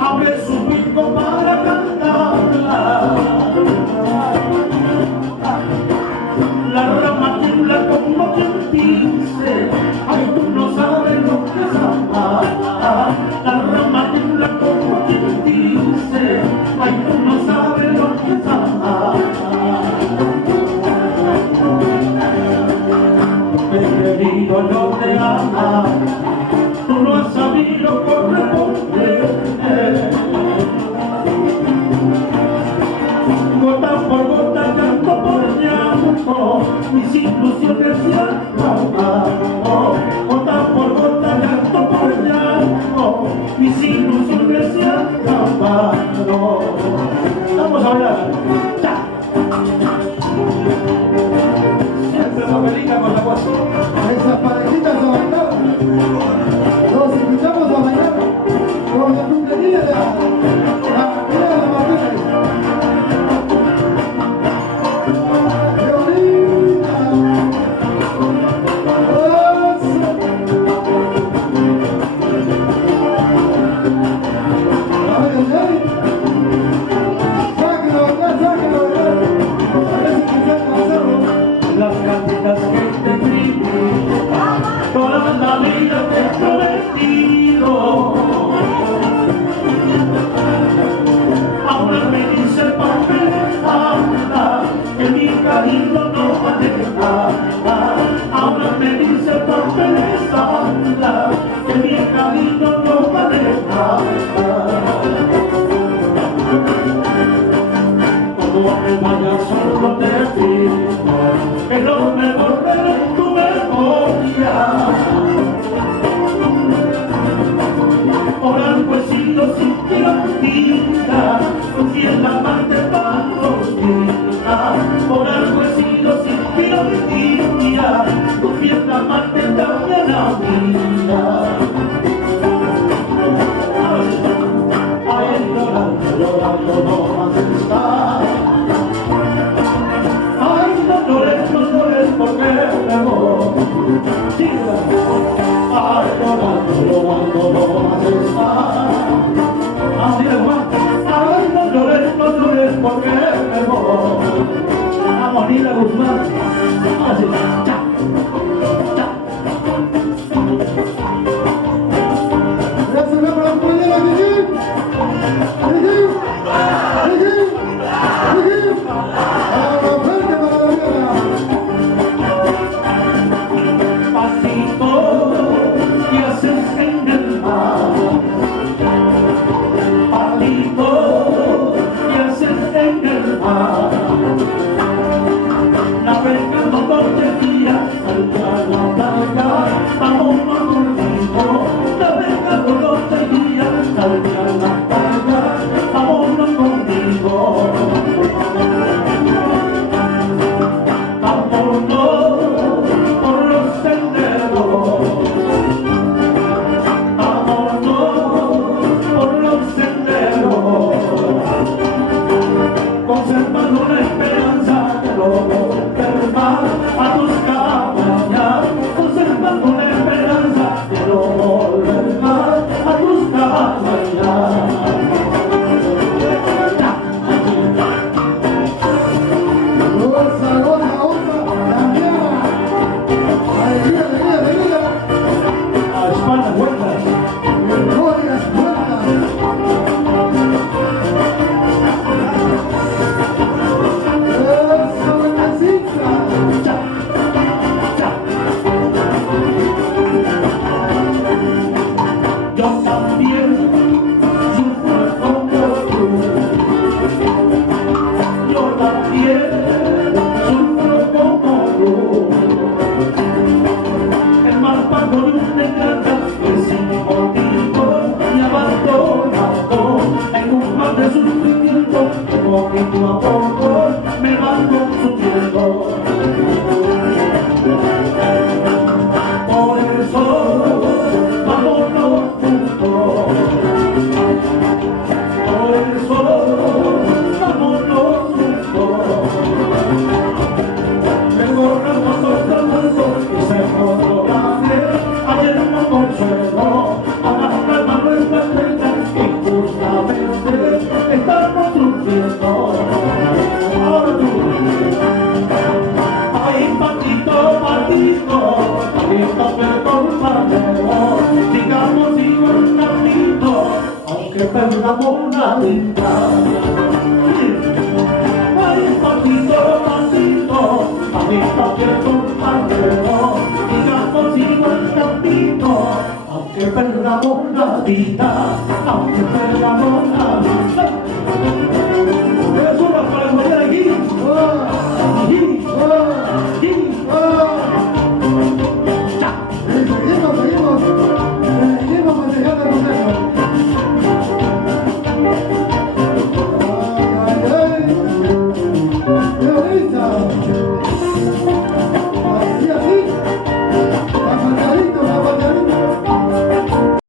abre su pico para cantarla. La rama tiembla como quien dice, ay, tú no sabes lo que es amar. La rama tiembla como quien dice, ay, tú no sabes lo que es amar. Te he querido yo te amar, tú no has sabido corresponder. Gota por gota, llanto por llanto, mis ilusiones se acaban. Gota por gota, llanto por llanto, mis ilusiones se acaban. Vamos a hablar. ¡Ya! Siempre Mabelica con la guasa. Esas parejitas a bailar. Los invitamos a bailar por la cumpleaños de la Martínez. ¡Qué bonita! ¡Ay, ay, ay! ¡Sáquenlo a bailar, sáquenlo a bailar! Parece que se han cansado. Las cantitas que te escribí, toda la vida te he prometido. Ahora me dice el papel anda, que mi cariño no vale nada. Ahora me dice el papel anda, que mi cariño no vale nada. Como me vaya solo te pido que no me borren en tu memoria. Por algo he sido sin tirantía, tu fiel amante para los días. Por algo he sido sin tirantía, tu fiel amante también la mía. Ay, llorando, llorando no más estar. Ay, no llores porque me voy. Siga. Ay, llorando, llorando no más estar. Así de Juan. Ay, no llores porque me voy. Vamos, Nila Guzmán. Así, ya. Gracias por la compañera, Gigi. Gigi. Gigi. Gigi. Fuerte para la vida. Pasito que haces en el mar. Pasito que haces en el mar. Navegando por el de sufrimiento, poquito a poco me van consumiendo. Por eso, vámonos juntos. Por eso, vámonos juntos. Recorramos todo el mundo y se fotografie. Ayer no consuelo, para calmar nuestras penas y justamente estamos sufriendo. Ahora tú. Ay, patito, patito, patito, perdónamelo. Sigamos igualito, aunque perdamos la vida. Ay, patito, patito, patito, perdónamelo. Sigamos igualito, aunque perdamos la vida, aunque perdamos la vida. Es una para el aquí.